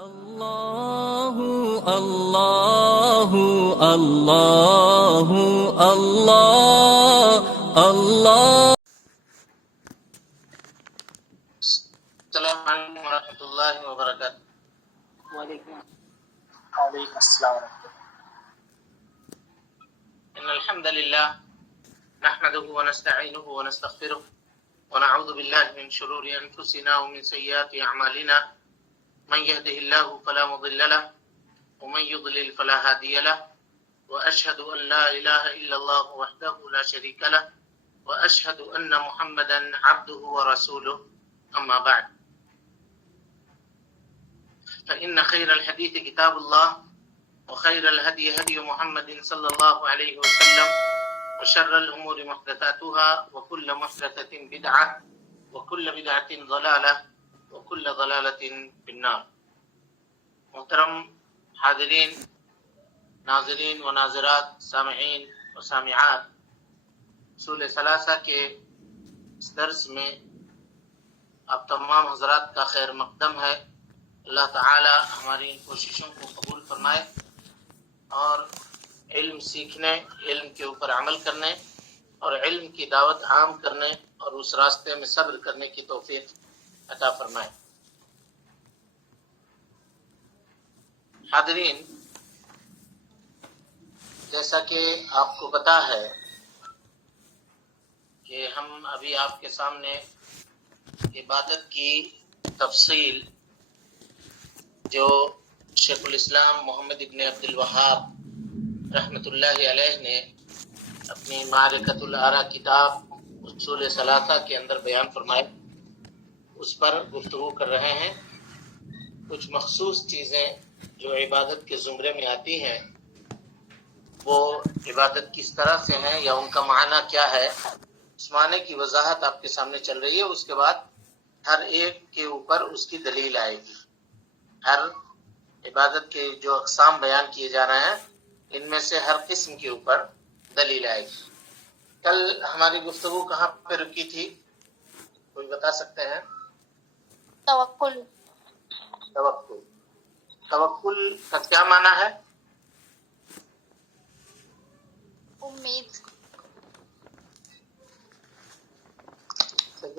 الله الله الله الله الله. السلام علیکم ورحمۃ اللہ وبرکاتہ. وعلیکم السلام ورحمۃ اللہ. ان الحمد لله نحمده ونستعينه ونستغفره ونعوذ بالله من شرور انفسنا ومن سيئات اعمالنا. من يهده الله فلا مضل له ومن يضلل فلا هادي له واشهد ان لا اله الا الله وحده لا شريك له واشهد ان محمدا عبده ورسوله. اما بعد فان خير الحديث كتاب الله وخير الهدي هدي محمد صلى الله عليه وسلم وشر الامور محدثاتها وكل محدثة بدعة وكل بدعة ضلالة وكل ضلالة في النار. محترم حاضرین، ناظرین و ناظرات، سامعین و سامعات، اصول ثلاثہ کے اس درس میں آپ تمام حضرات کا خیر مقدم ہے. اللہ تعالی ہماری ان کوششوں کو قبول فرمائے اور علم سیکھنے، علم کے اوپر عمل کرنے اور علم کی دعوت عام کرنے اور اس راستے میں صبر کرنے کی توفیق عطا فرمائے. حاضرین، جیسا کہ آپ کو پتا ہے کہ ہم ابھی آپ کے سامنے عبادت کی تفصیل جو شیخ الاسلام محمد ابن عبد الوہاب رحمۃ اللہ علیہ نے اپنی معرکۃ الآراء کتاب اصول ثلاثہ کے اندر بیان فرمائے، اس پر گفتگو کر رہے ہیں. کچھ مخصوص چیزیں جو عبادت کے زمرے میں آتی ہیں وہ عبادت کس طرح سے ہیں یا ان کا معنی کیا ہے، اس معنی کی وضاحت آپ کے سامنے چل رہی ہے. اس کے بعد ہر ایک کے اوپر اس کی دلیل آئے گی. ہر عبادت کے جو اقسام بیان کیے جا رہے ہیں ان میں سے ہر قسم کے اوپر دلیل آئے گی. کل ہماری گفتگو کہاں پہ رکی تھی؟ کوئی بتا سکتے ہیں؟ توکل. توکل. توکل کا کیا معنی ہے؟ امید.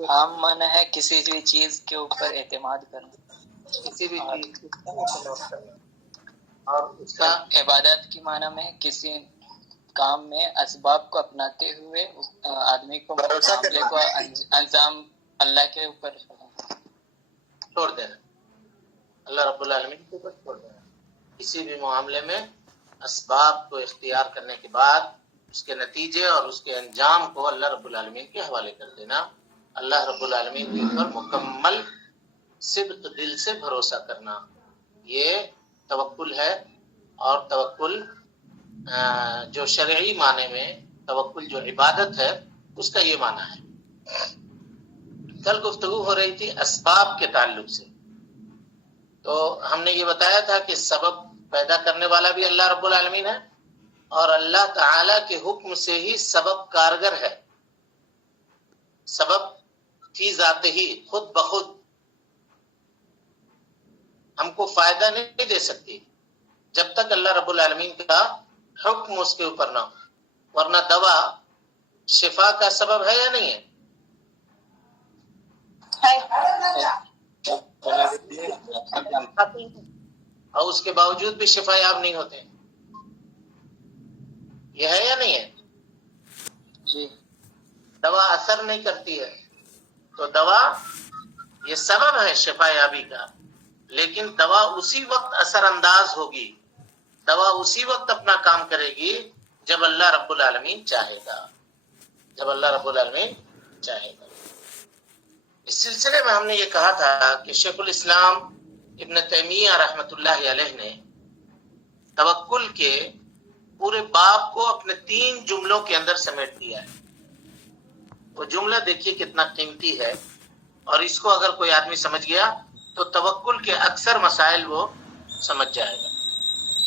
عام معنی ہے کسی بھی چیز کے اوپر اعتماد کرنا. کسی بھی چیز کے اوپر اعتماد کرنا. اور اس کا عبادت کی معنی میں کسی کام میں اسباب کو اپناتے ہوئے آدمی کو معاملے کو انجام اللہ کے اوپر چھوڑ دینا، اللہ رب العالمین کے اوپر چھوڑ دینا. کسی بھی معاملے میں اسباب کو اختیار کرنے کے بعد اس کے نتیجے اور اس کے انجام کو اللہ رب العالمین کے حوالے کر دینا. اللہ رب العالمین کے اوپر مکمل صدق دل سے بھروسہ کرنا، یہ توکل ہے. اور توکل جو شرعی معنی میں توکل جو عبادت ہے اس کا یہ معنی ہے. کل گفتگو ہو رہی تھی اسباب کے تعلق سے، تو ہم نے یہ بتایا تھا کہ سبب پیدا کرنے والا بھی اللہ رب العالمین ہے اور اللہ تعالی کے حکم سے ہی سبب کارگر ہے. سبب کی ذات ہی خود بخود ہم کو فائدہ نہیں دے سکتی جب تک اللہ رب العالمین کا حکم اس کے اوپر نہ ہو. ورنہ دوا شفا کا سبب ہے یا نہیں ہے؟ اور اس کے باوجود بھی شفا یاب نہیں ہوتے. یہ ہے یا نہیں ہے؟ جی. دوا اثر نہیں کرتی ہے تو دوا یہ سبب ہے شفا یابی کا، لیکن دوا اسی وقت اثر انداز ہوگی، دوا اسی وقت اپنا کام کرے گی جب اللہ رب العالمین چاہے گا. جب اللہ رب العالمین چاہے گا. اس سلسلے میں ہم نے یہ کہا تھا کہ شیخ الاسلام ابن تیمیہ رحمۃ اللہ علیہ نے توکل کے پورے باب کو اپنے 3 جملوں کے اندر سمیٹ دیا ہے. وہ جملہ دیکھیے کتنا قیمتی ہے، اور اس کو اگر کوئی آدمی سمجھ گیا تو توکل کے اکثر مسائل وہ سمجھ جائے گا.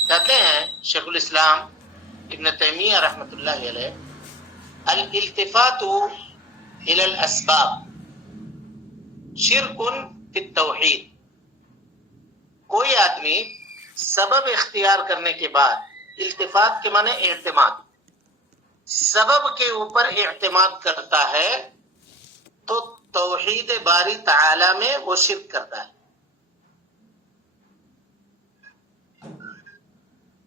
کہتے ہیں شیخ الاسلام ابن تیمیہ رحمۃ اللہ علیہ، الالتفات الى الاسباب شرک فی التوحید. کوئی آدمی سبب اختیار کرنے کے بعد، التفات کے معنی اعتماد، سبب کے اوپر اعتماد کرتا ہے تو توحید باری تعالی میں وہ شرک کرتا ہے.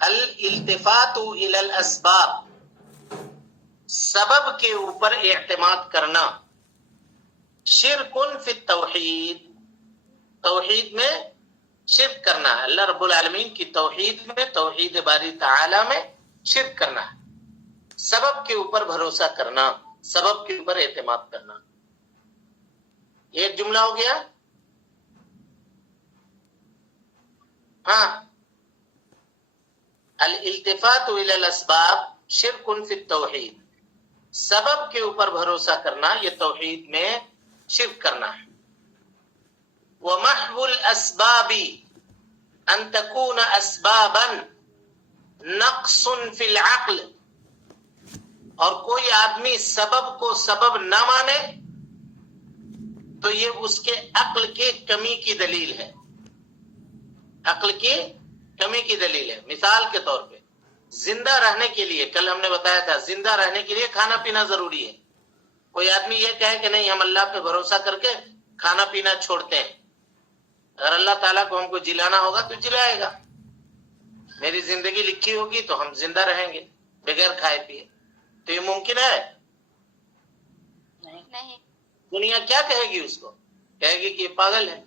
الالتفات الی الاسباب، سبب کے اوپر اعتماد کرنا، شرک فی التوحید، توحید میں شرک کرنا ہے. اللہ رب العالمین کی توحید میں، توحید باری تعالی میں شرک کرنا ہے. سبب کے اوپر بھروسہ کرنا، سبب کے اوپر اعتماد کرنا. یہ ایک جملہ ہو گیا. ہاں، الالتفات الی الاسباب شرک فی التوحید، سبب کے اوپر بھروسہ کرنا یہ توحید میں شرک کرنا ہے. ومحو الاسباب ان تكون اسبابا نقص فی العقل، اور کوئی آدمی سبب کو سبب نہ مانے تو یہ اس کے عقل کی کمی کی دلیل ہے. عقل کی کمی کی دلیل ہے. مثال کے طور پہ زندہ رہنے کے لیے، کل ہم نے بتایا تھا زندہ رہنے کے لیے کھانا پینا ضروری ہے. کوئی آدمی یہ کہے کہ نہیں ہم اللہ پہ بھروسہ کر کے کھانا پینا چھوڑتے ہیں، اگر اللہ تعالیٰ کو ہم کو جلانا ہوگا تو جلائے گا. میری زندگی لکھی ہوگی تو ہم زندہ رہیں گے بغیر کھائے پیے. تو یہ ممکن ہے؟ نہیں. دنیا کیا کہے گی؟ اس کو کہے گی کہ یہ پاگل ہے.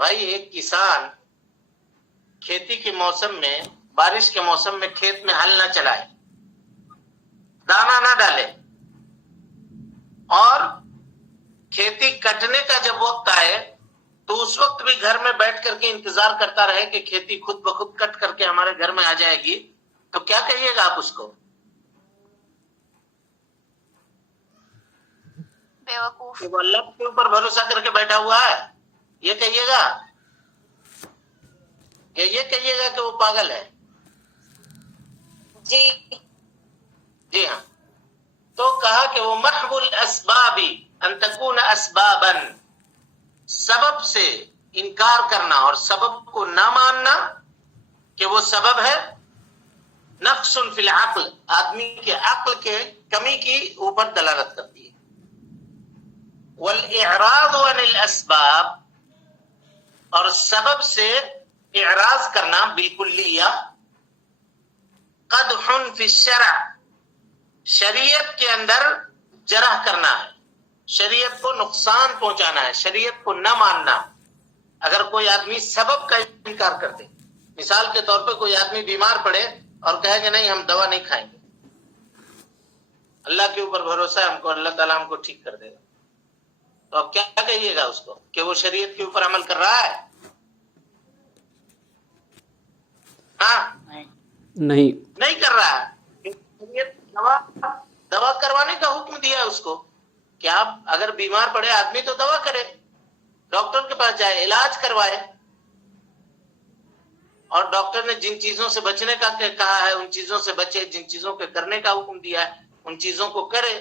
بھائی ایک کسان کھیتی کے موسم میں، بارش کے موسم میں کھیت میں ہل نہ چلائے، دانا نہ ڈالے، اور کھیتی کٹنے کا جب وقت آئے تو اس وقت بھی گھر میں بیٹھ کر کے انتظار کرتا رہے کہ کھیتی خود بخود کٹ کر کے ہمارے گھر میں آ جائے گی، تو کیا کہیے گا آپ اس کو؟ بیوقوف. کہ وہ اللہ کے اوپر بھروسہ کر کے بیٹھا ہوا ہے، یہ کہیے گا؟ کہ یہ کہیے گا کہ وہ پاگل ہے؟ جی. جی ہاں. تو کہا کہ وہ محو الاسباب ان تکون اسبابا، سبب سے انکار کرنا اور سبب کو نہ ماننا کہ وہ سبب ہے، نقص فی العقل، آدمی کے عقل کے کمی کی اوپر دلالت کرتی ہے. والاعراض عن الاسباب، اور سبب سے اعراض کرنا بالکلیہ، قدح فی الشرع، شریعت کے اندر جرح کرنا ہے، شریعت کو نقصان پہنچانا ہے، شریعت کو نہ ماننا. اگر کوئی آدمی سبب کا انکار کر دے، مثال کے طور پہ کوئی آدمی بیمار پڑے اور کہے کہ نہیں ہم دوا نہیں کھائیں گے، اللہ کے اوپر بھروسہ ہے ہم کو، اللہ تعالیٰ ہم کو ٹھیک کر دے گا، تو اب کیا کہیے گا اس کو؟ کہ وہ شریعت کے اوپر عمل کر رہا ہے؟ ہاں، نہیں کر رہا ہے. دوا کروانے کا حکم دیا ہے اس کو کہ آپ اگر بیمار پڑے آدمی تو دوا کرے، ڈاکٹر کے پاس جائے، علاج کروائے، اور ڈاکٹر نے جن چیزوں سے بچنے کا کہا ہے ان چیزوں سے بچے، جن چیزوں کے کرنے کا حکم دیا ہے ان چیزوں کو کرے،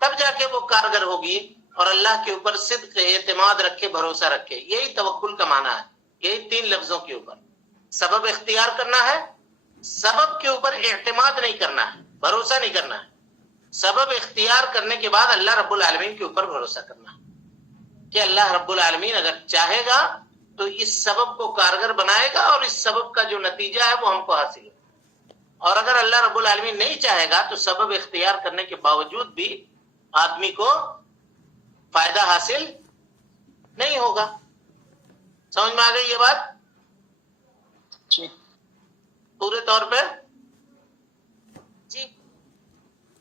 تب جا کے وہ کارگر ہوگی. اور اللہ کے اوپر صدق اعتماد رکھے، بھروسہ رکھے. یہی توکل کا معنی ہے. یہی 3 لفظوں کے اوپر سبب اختیار کرنا ہے، سبب کے اوپر اعتماد نہیں کرنا ہے، بھروسہ نہیں کرنا ہے. سبب اختیار کرنے کے بعد اللہ رب العالمین کے اوپر بھروسہ کرنا ہے کہ اللہ رب العالمین اگر چاہے گا تو اس سبب کو کارگر بنائے گا اور اس سبب کا جو نتیجہ ہے وہ ہم کو حاصل ہے. اور اگر اللہ رب العالمین نہیں چاہے گا تو سبب اختیار کرنے کے باوجود بھی آدمی کو فائدہ حاصل نہیں ہوگا. سمجھ میں آ گئی یہ بات؟ پورے طور پہ جی.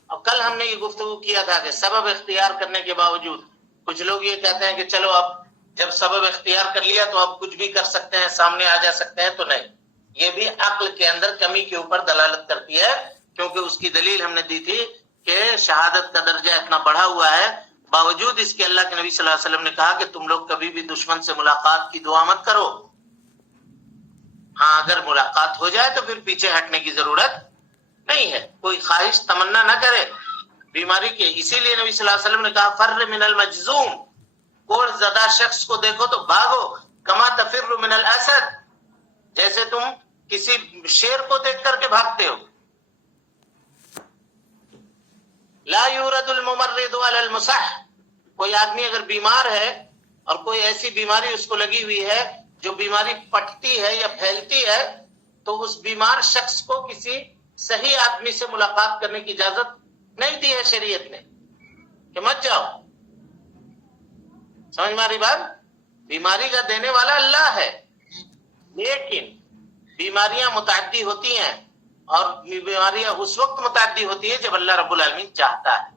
اب کل ہم نے یہ گفتگو کیا تھا کہ سبب اختیار کرنے کے باوجود کچھ لوگ یہ کہتے ہیں کہ چلو اب جب سبب اختیار کر لیا تو اب کچھ بھی کر سکتے ہیں، سامنے آ جا سکتے ہیں. تو نہیں، یہ بھی عقل کے اندر کمی کے اوپر دلالت کرتی ہے، کیونکہ اس کی دلیل ہم نے دی تھی کہ شہادت کا درجہ اتنا بڑھا ہوا ہے، باوجود اس کے اللہ کے نبی صلی اللہ علیہ وسلم نے کہا کہ تم لوگ کبھی بھی دشمن سے ملاقات کی دعا مت کرو. ہاں اگر ملاقات ہو جائے تو پھر پیچھے ہٹنے کی ضرورت نہیں ہے، کوئی خواہش تمنا نہ کرے بیماری کے. اسی لیے نبی صلی اللہ علیہ وسلم نے کہا فر من المجزوم، کوڑ زدہ شخص کو دیکھو تو بھاگو، کما تفر من الاسد کسی شیر کو دیکھ کر کے بھاگتے ہو. لا یورد الممرض علی المصح. کوئی آدمی اگر بیمار ہے اور کوئی ایسی بیماری اس کو لگی ہوئی ہے جو بیماری پٹتی ہے یا پھیلتی ہے، تو اس بیمار شخص کو کسی صحیح آدمی سے ملاقات کرنے کی اجازت نہیں دی ہے شریعت نے کہ مت جاؤ. سمجھ میں آ رہی بات؟ بیماری کا دینے والا اللہ ہے، لیکن بیماریاں متعدی ہوتی ہیں، اور بیماریاں اس وقت متعدی ہوتی ہیں جب اللہ رب العالمین چاہتا ہے.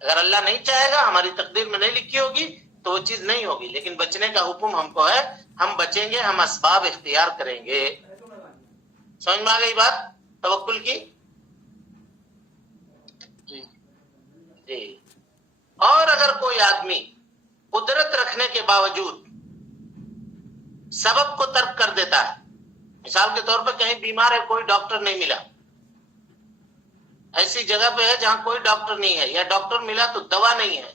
اگر اللہ نہیں چاہے گا، ہماری تقدیر میں نہیں لکھی ہوگی، تو وہ چیز نہیں ہوگی. لیکن بچنے کا حکم ہم کو ہے، ہم بچیں گے، ہم اسباب اختیار کریں گے. سمجھ میں آ گئی بات توکل کی؟ جی جی. اور اگر کوئی آدمی قدرت رکھنے کے باوجود سبب کو ترک کر دیتا ہے، مثال کے طور پر کہیں بیمار ہے، کوئی ڈاکٹر نہیں ملا، ایسی جگہ پہ ہے جہاں کوئی ڈاکٹر نہیں ہے، یا ڈاکٹر ملا تو دوا نہیں ہے.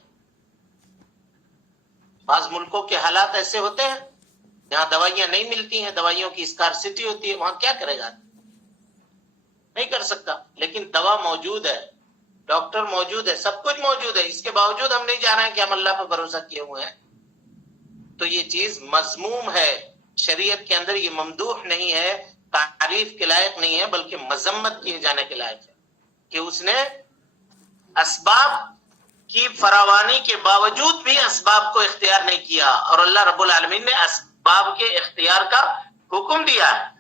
بعض ملکوں کے حالات ایسے ہوتے ہیں جہاں دوائیاں نہیں ملتی ہیں، دوائیوں کی اسکارسٹی ہوتی ہے، وہاں کیا کرے گا؟ نہیں کر سکتا. لیکن دوا موجود ہے، ڈاکٹر موجود ہے، سب کچھ موجود ہے، اس کے باوجود ہم نہیں جا رہے ہیں کہ ہم اللہ پہ بھروسہ کیے ہوئے ہیں، تو یہ چیز مذموم ہے. شریعت کے اندر یہ ممدوح نہیں ہے، تعریف کے لائق نہیں ہے، بلکہ مذمت کیے جانے کے لائق ہے کہ اس نے اسباب کی فراوانی کے باوجود بھی اسباب کو اختیار نہیں کیا، اور اللہ رب العالمین نے اسباب کے اختیار کا حکم دیا ہے.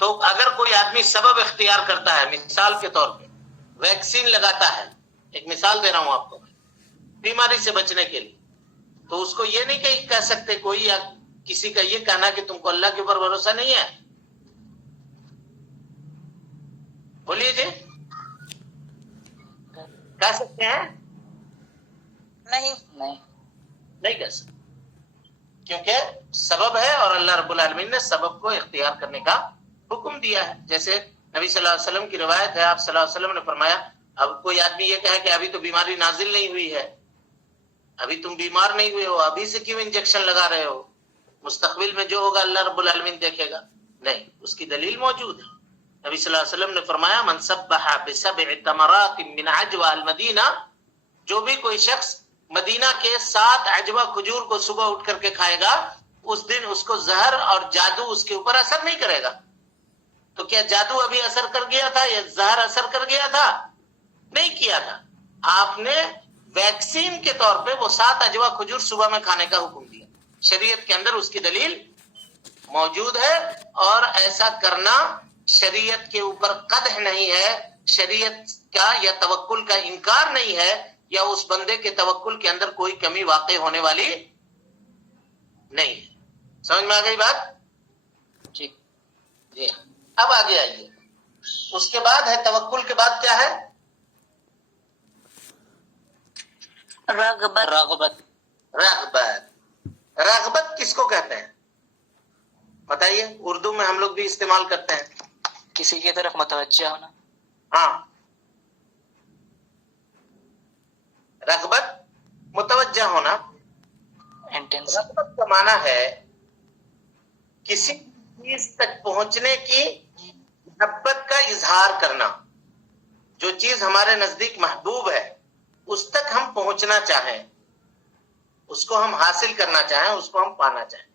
تو اگر کوئی آدمی سبب اختیار کرتا ہے، مثال کے طور پہ ویکسین لگاتا ہے، ایک مثال دے رہا ہوں آپ کو، بیماری سے بچنے کے لیے، تو اس کو یہ نہیں کہہ سکتے کوئی، یا کسی کا یہ کہنا کہ تم کو اللہ کے اوپر بھروسہ نہیں ہے. بولیے جی، کہہ سکتے ہیں؟ نہیں. نہیں کہہ سکتے، کیونکہ سبب ہے، اور اللہ رب العالمین نے سبب کو اختیار کرنے کا حکم دیا ہے. جیسے نبی صلی اللہ علیہ وسلم کی روایت ہے، آپ صلی اللہ علیہ وسلم نے فرمایا، اب کوئی آدمی یہ کہے کہ ابھی تو بیماری نازل نہیں ہوئی ہے، ابھی تم بیمار نہیں ہوئے ہو، ابھی سے کیوں انجیکشن لگا رہے ہو، مستقبل میں جو ہوگا اللہ رب العالمین دیکھے گا. نہیں، اس کی دلیل موجود ہے. نبی صلی اللہ علیہ وسلم نے فرمایا، من سبح بسبع تمرات من عجوى المدینہ، جو بھی کوئی شخص مدینہ کے 7 عجوہ کھجور کو صبح اٹھ کر کے کھائے گا، اس دن اس کو زہر اور جادو اس کے اوپر اثر نہیں کرے گا. تو کیا جادو ابھی اثر کر گیا تھا یا زہر اثر کر گیا تھا؟ نہیں کیا تھا. آپ نے ویکسین کے طور پہ وہ 7 عجوہ کھجور صبح میں کھانے کا حکم دیا. شریعت کے اندر اس کی دلیل موجود ہے، اور ایسا کرنا شریعت کے اوپر قدح نہیں ہے، شریعت کا یا توکل کا انکار نہیں ہے، یا اس بندے کے توکل کے اندر کوئی کمی واقع ہونے والی نہیں ہے. سمجھ میں آ گئی بات؟ جی جی. اب آگے آئیے، اس کے بعد ہے توکل کے بعد کیا ہے؟ رغبت. رغبت. رغبت کس کو کہتے ہیں بتائیے؟ اردو میں ہم لوگ بھی استعمال کرتے ہیں. کسی کی طرف متوجہ ہونا. ہاں، رغبت متوجہ ہونا. انٹینس. رغبت کا معنی ہے کسی چیز تک پہنچنے کی محبت کا اظہار کرنا. جو چیز ہمارے نزدیک محبوب ہے، اس تک ہم پہنچنا چاہیں، اس کو ہم حاصل کرنا چاہیں، اس کو ہم پانا چاہیں،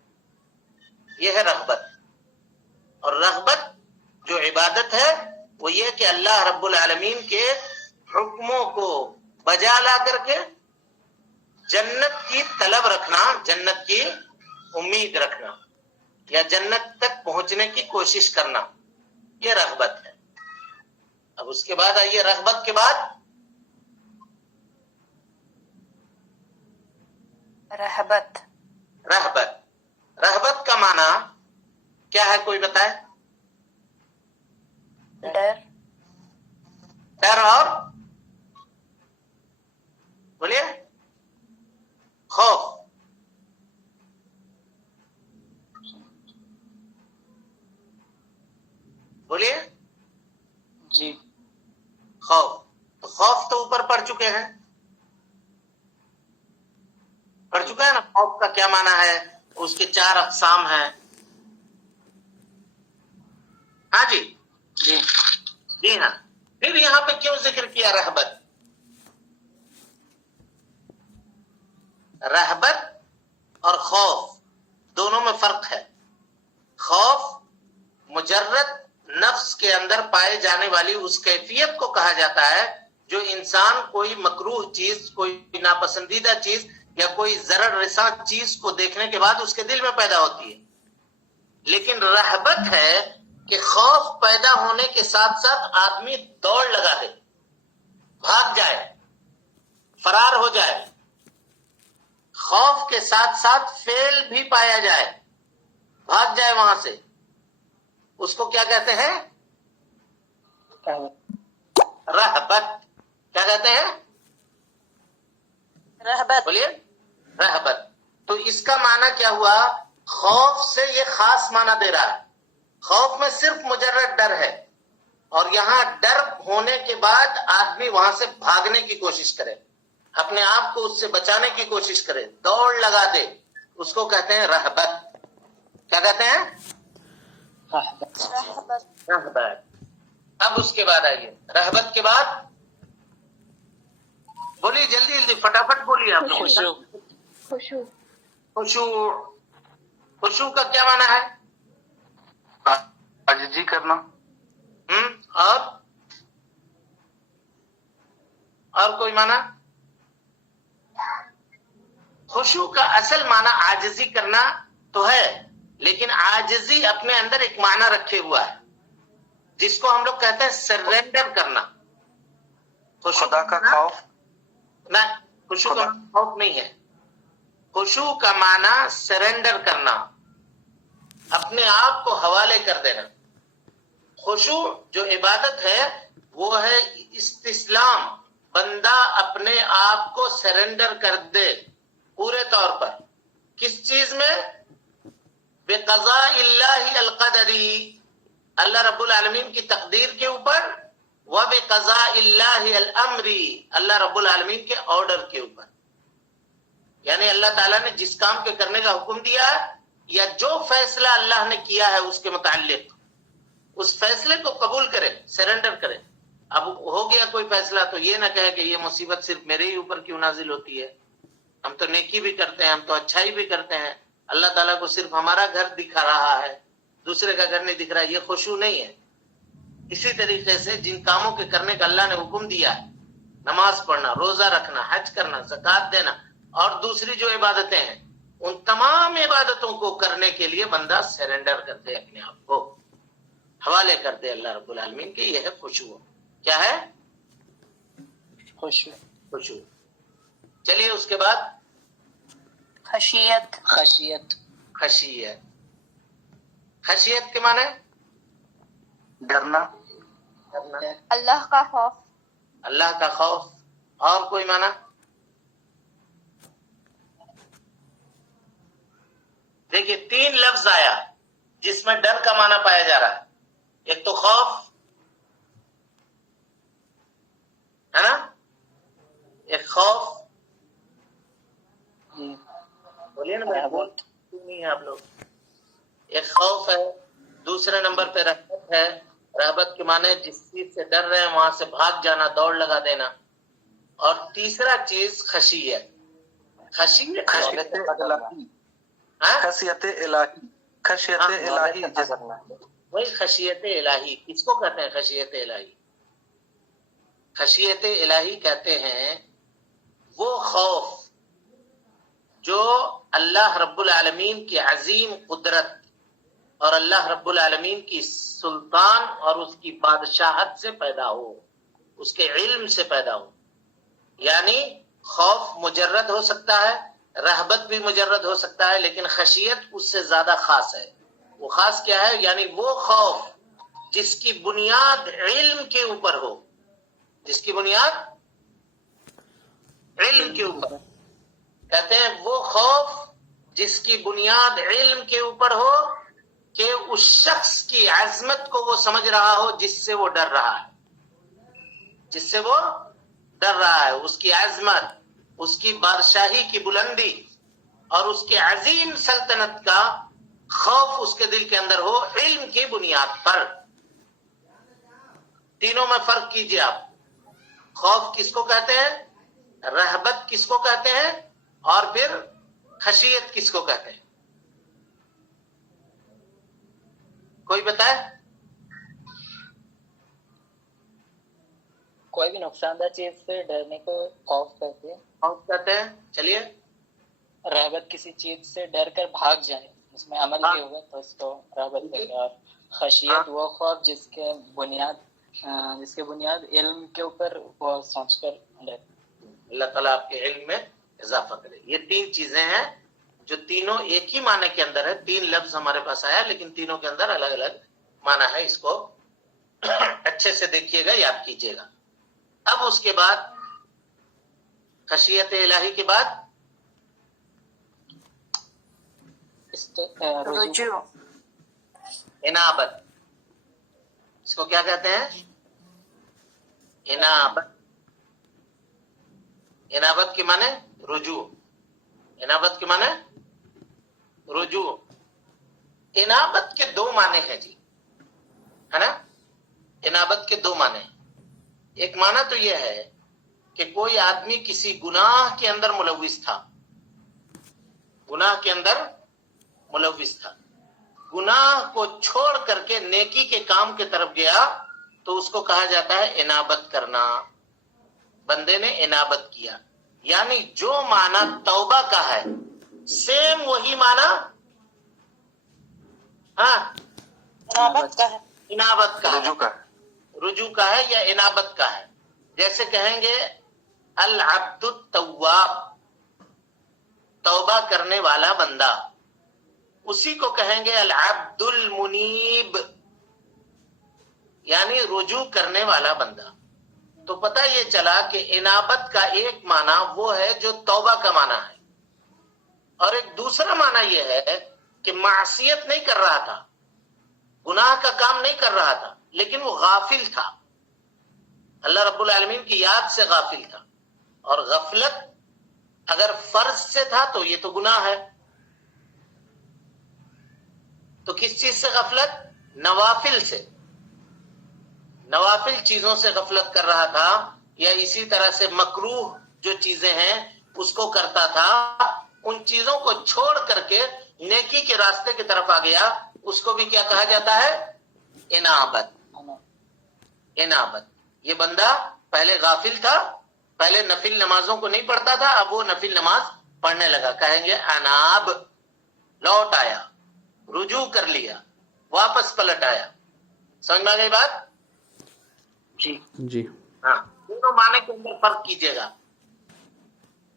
یہ ہے رغبت. اور رغبت جو عبادت ہے وہ یہ کہ اللہ رب العالمین کے حکموں کو بجا لا کر کے جنت کی طلب رکھنا، جنت کی امید رکھنا، یا جنت تک پہنچنے کی کوشش کرنا، یہ رغبت ہے. اب اس کے بعد آئیے، رغبت کے بعد رہبت. رہبت. رہبت کا معنی کیا ہے، کوئی بتائے؟ ڈر. ڈر اور بولیے خوف. بولیے جی خوف. تو خوف تو اوپر پڑھ چکے ہیں، پڑھ چکا ہے نا. خوف کا کیا معنی ہے؟ اس کے 4 اقسام ہیں. ہاں جی جی جی ہاں. پھر یہاں پہ کیوں ذکر کیا رہبت؟ رہبت اور خوف دونوں میں فرق ہے. خوف مجرد نفس کے اندر پائے جانے والی اس کیفیت کو کہا جاتا ہے جو انسان کوئی مکروہ چیز، کوئی ناپسندیدہ چیز یا کوئی ضرر رساں چیز کو دیکھنے کے بعد اس کے دل میں پیدا ہوتی ہے. لیکن رہبت ہے کہ خوف پیدا ہونے کے ساتھ ساتھ آدمی دوڑ لگا دے، بھاگ جائے، فرار ہو جائے. خوف کے ساتھ ساتھ فیل بھی پایا جائے، بھاگ جائے وہاں سے. اس کو کیا کہتے ہیں؟ رہبت. کیا کہتے ہیں؟ رہبت. بولیے. رہبت. تو اس کا معنی کیا ہوا؟ خوف سے یہ خاص معنی دے رہا ہے. خوف میں صرف مجرد ڈر ہے، اور یہاں ڈر ہونے کے بعد آدمی وہاں سے بھاگنے کی کوشش کرے، اپنے آپ کو اس سے بچانے کی کوشش کرے، دوڑ لگا دے. اس کو کہتے ہیں رہبت. کیا کہتے ہیں؟ رہبت. رہبت. اب اس کے بعد آئیے، رہبت کے بعد بولیے، جلدی جلدی فٹافٹ بولیے آپ. خشوع. خشوع. خشوع. خشوع کا کیا معنی ہے؟ عاجزی کرنا. اور کوئی معنی؟ خشوع کا اصل معنی عاجزی کرنا تو ہے، لیکن عاجزی اپنے اندر ایک معنی رکھے ہوا ہے جس کو ہم لوگ کہتے ہیں سرینڈر کرنا. خدا کا خوف. نہ، خشوع کا معنی خوف نہیں ہے. خشوع کا معنی سرینڈر کرنا، اپنے آپ کو حوالے کر دینا. خشوع جو عبادت ہے وہ ہے استسلام. بندہ اپنے آپ کو سرینڈر کر دے پورے طور پر. کس چیز میں؟ بقضاء اللہ القدری، اللہ رب العالمین کی تقدیر کے اوپر، وبقضاء اللہ الامری، اللہ رب العالمین کے آرڈر کے اوپر. یعنی اللہ تعالیٰ نے جس کام کے کرنے کا حکم دیا یا جو فیصلہ اللہ نے کیا ہے اس کے متعلق، اس فیصلے کو قبول کرے، سرنڈر کرے. اب ہو گیا کوئی فیصلہ تو یہ نہ کہے کہ یہ مصیبت صرف میرے ہی اوپر کیوں نازل ہوتی ہے، ہم تو نیکی بھی کرتے ہیں، ہم تو اچھائی بھی کرتے ہیں، اللہ تعالیٰ کو صرف ہمارا گھر دکھا رہا ہے، دوسرے کا گھر نہیں دکھ رہا. یہ خشوع نہیں ہے. اسی طریقے سے جن کاموں کے کرنے کا اللہ نے حکم دیا ہے، نماز پڑھنا، روزہ رکھنا، حج کرنا، زکوٰۃ دینا اور دوسری جو عبادتیں ہیں، ان تمام عبادتوں کو کرنے کے لیے بندہ سرنڈر کر دے، اپنے آپ کو حوالے کر دے اللہ رب العالمین کے. یہ ہے خشوع. کیا ہے؟ خشوع. خشوع. چلیے اس کے بعد خشیت. خشیت. خشیت. خشیت کے معنی ڈرنا. اللہ کا خوف. اللہ کا خوف. اور کوئی معنی؟ دیکھیے 3 لفظ آیا جس میں ڈر کا معنی پایا جا رہا ہے. ایک تو خوف ہے نا، ایک خوف. بولیے نا بھائی، نہیں ہے آپ لوگ. ایک خوف ہے، دوسرے نمبر پہ رہبت ہے. رہبت کے معنی جس چیز سے ڈر رہے ہیں وہاں سے بھاگ جانا، دوڑ لگا دینا. اور تیسرا چیز خشیت. خشیت خشیت الہی. ہاں؟ خشیت الہی. خشیت الہی. وہی خشیت الہی. کس کو کہتے ہیں خشیت الہی؟ خشیت الہی کہتے ہیں وہ خوف جو اللہ رب العالمین کی عظیم قدرت اور اللہ رب العالمین کی سلطان اور اس کی بادشاہت سے پیدا ہو، اس کے علم سے پیدا ہو. یعنی خوف مجرد ہو سکتا ہے، رہبت بھی مجرد ہو سکتا ہے، لیکن خشیت اس سے زیادہ خاص ہے. وہ خاص کیا ہے؟ یعنی وہ خوف جس کی بنیاد علم کے اوپر ہو. جس کی بنیاد علم کے اوپر. کہتے ہیں وہ خوف جس کی بنیاد علم کے اوپر ہو کہ اس شخص کی عظمت کو وہ سمجھ رہا ہو جس سے وہ ڈر رہا ہے. جس سے وہ ڈر رہا ہے، اس کی عظمت، اس کی بادشاہی کی بلندی اور اس کے عظیم سلطنت کا خوف اس کے دل کے اندر ہو علم کی بنیاد پر. تینوں میں فرق کیجئے آپ. خوف کس کو کہتے ہیں, رہبت کس کو کہتے ہیں, اور پھر خشیت کس کو کہتے ہیں؟ کوئی بتائے؟ کوئی بھی نقصان دہ چیز سے ڈرنے کو خوف کہتے ہیں. خوف کہتے ہیں. چلیے. رغبت کسی چیز سے ڈر کر بھاگ جائے, اس میں عمل بھی ہوگا تو اس کو رغبت کہتے ہیں. اور خشیت وہ خوف جس کے بنیاد علم کے اوپر وہ سوچ کر ڈر. اللہ تعالیٰ آپ کے علم میں اضافہ کرے. یہ تین چیزیں ہیں جو تینوں ایک ہی معنی کے اندر ہے. تین لفظ ہمارے پاس آیا لیکن تینوں کے اندر الگ الگ معنی ہے. اس کو اچھے سے دیکھیے گا, یاد کیجیے گا. اب اس کے بعد خشیت الہی کے بعد رجوع. انابت. اس کو کیا کہتے ہیں؟ انابت. انابت کے معنی رجوع. انابت کے معنی رجوع. انابت کے دو معنی ہیں جی, ہے نا. انابت کے دو معنی. ایک معنی تو یہ ہے کہ کوئی آدمی کسی گناہ کے اندر ملوث تھا, گناہ کے اندر ملوث تھا, گناہ کو چھوڑ کر کے نیکی کے کام کی طرف گیا تو اس کو کہا جاتا ہے انابت کرنا. بندے نے انابت کیا. یعنی جو معنی توبہ کا ہے سیم وہی معنی انابت کا ہے. انابت کا رجوع کا رجوع کا ہے یا انابت کا ہے. جیسے کہیں گے العبد التواب, توبہ کرنے والا بندہ. اسی کو کہیں گے العبد المنیب, یعنی رجوع کرنے والا بندہ. تو پتہ یہ چلا کہ انابت کا ایک معنی وہ ہے جو توبہ کا معنی ہے, اور ایک دوسرا معنی یہ ہے کہ معصیت نہیں کر رہا تھا, گناہ کا کام نہیں کر رہا تھا, لیکن وہ غافل تھا, اللہ رب العالمین کی یاد سے غافل تھا. اور غفلت اگر فرض سے تھا تو یہ تو گناہ ہے. تو کس چیز سے غفلت؟ نوافل سے. نوافل چیزوں سے غفلت کر رہا تھا, یا اسی طرح سے مکروہ جو چیزیں ہیں اس کو کرتا تھا. ان چیزوں کو چھوڑ کر کے نیکی کے راستے کی طرف آ گیا. اس کو بھی کیا کہا جاتا ہے؟ انابت. انابت. یہ بندہ پہلے غافل تھا, پہلے نفل نمازوں کو نہیں پڑھتا تھا, اب وہ نفل نماز پڑھنے لگا. کہیں گے اناب, لوٹ آیا, رجوع کر لیا, واپس پلٹ آیا. سمجھ میں آ گئی بات؟ جی. ہاں, دونوں معنی کے اندر فرق کیجیے گا.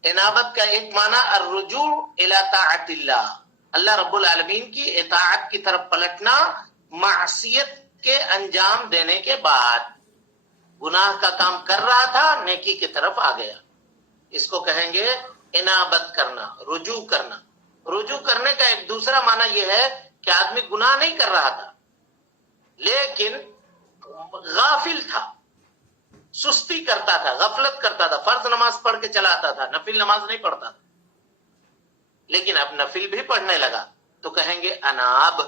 انابت کا ایک معنی الرجوع الی طاعت اللہ, اللہ رب العالمین کی اطاعت کی طرف پلٹنا معصیت کے انجام دینے کے بعد. گناہ کا کام کر رہا تھا, نیکی کی طرف آ گیا. اس کو کہیں گے انابت کرنا, رجوع کرنا. رجوع کرنے کا ایک دوسرا معنی یہ ہے کہ آدمی گناہ نہیں کر رہا تھا لیکن غافل تھا, سستی کرتا تھا, غفلت کرتا تھا, فرض نماز پڑھ کے چلا آتا تھا, نفل نماز نہیں پڑھتا تھا, لیکن اب نفل بھی پڑھنے لگا. تو کہیں گے اناب,